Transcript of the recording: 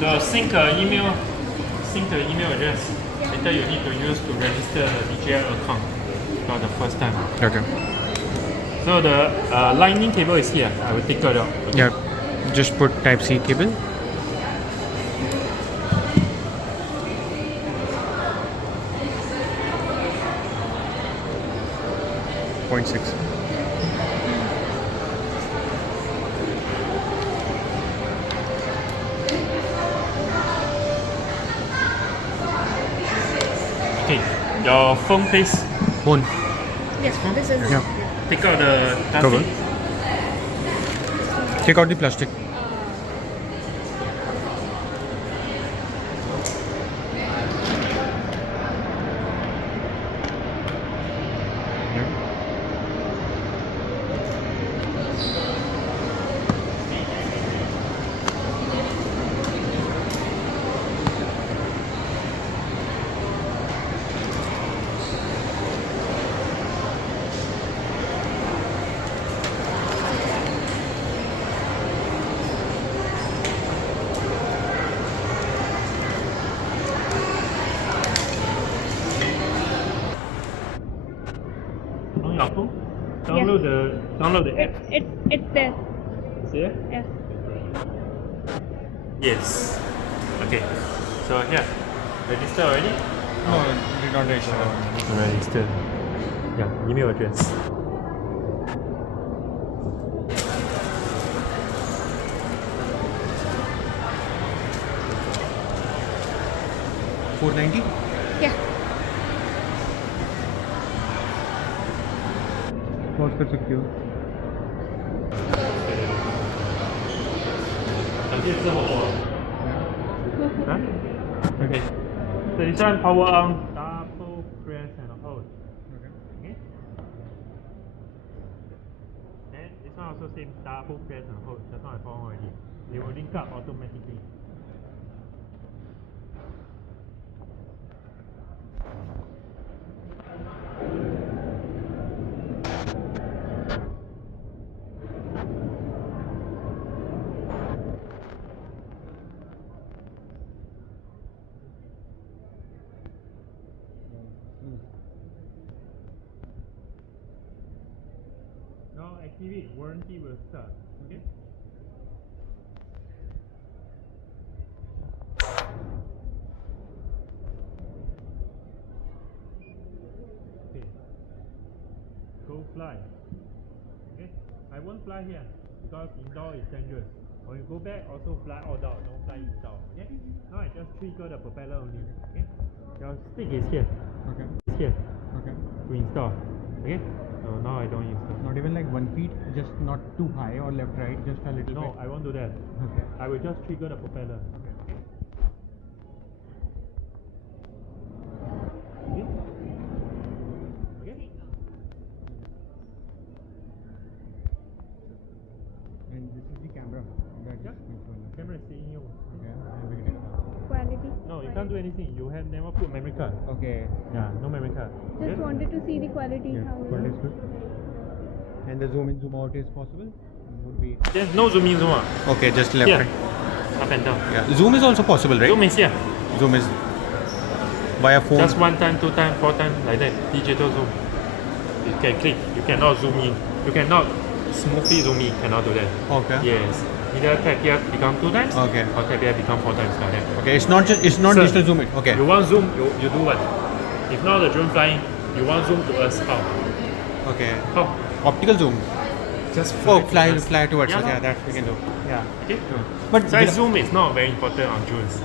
So sync the email address. Later you need to use to register the DJI account for the first time. Okay. So the lightning cable is here. I will take it out. Okay. Yeah. Just put Type C cable. Point 0.6. Okay. Your phone please. Phone. Yes, this is. Yeah. Take out the Cover. plastic. Take out the plastic. On your phone. Download the app. It's there. It's here? Yeah. Yes. Okay. So here. Register already? No, did not register. Register. Yeah, email address. $490. Yeah. Pause कर सकती हो. Huh? Okay. So this one power on, double press and hold. Okay. Then this one also same double press and hold. Just now I found already. They will link up automatically. Now activate, warranty will start. Okay. Okay. Go fly. Okay. I won't fly here because indoor is dangerous. When you go back, also fly outdoor, don't fly indoor. Okay. Now I just trigger the propeller only. Okay. Your stick is here. Okay. It's here Okay. to install. Okay. So now I don't install. Not even like 1 feet, just not too high or left, right, just a little No, bit. I won't do that. Okay. I will just trigger the propeller. Okay. Okay. Okay. And this is the camera. That Yeah. is control. Camera is seeing you. Okay. And we can take it out. Quality. No, you can't do anything. You have never put memory card. Okay. Yeah, no memory card. Just Okay? wanted to see the quality. Yeah. How Quality is good. And the zoom in, zoom out is possible? Would be. There's no zoom in, zoom out. Okay, just left, Here. right. Up and down. Yeah. Zoom is also possible, right? Zoom is here. Zoom is via phone. Just 1 time, 2 time, 4 time, like that. Digital zoom. You can click. You cannot zoom in. You cannot smoothly zoom in. Cannot do that. Okay. Yes. Either tap here become 2 times. Okay. Or tap here become 4 times like that. Okay. It's not just. It's not Sir, digital zoom. Okay. You want zoom, you do what? If not the drone flying, you want zoom to us, how? Okay. How? Optical zoom. Just Oh, to us. fly towards Yeah, us. no. Yeah, that we can do. Yeah. Okay? But Size zoom is not very important on drones.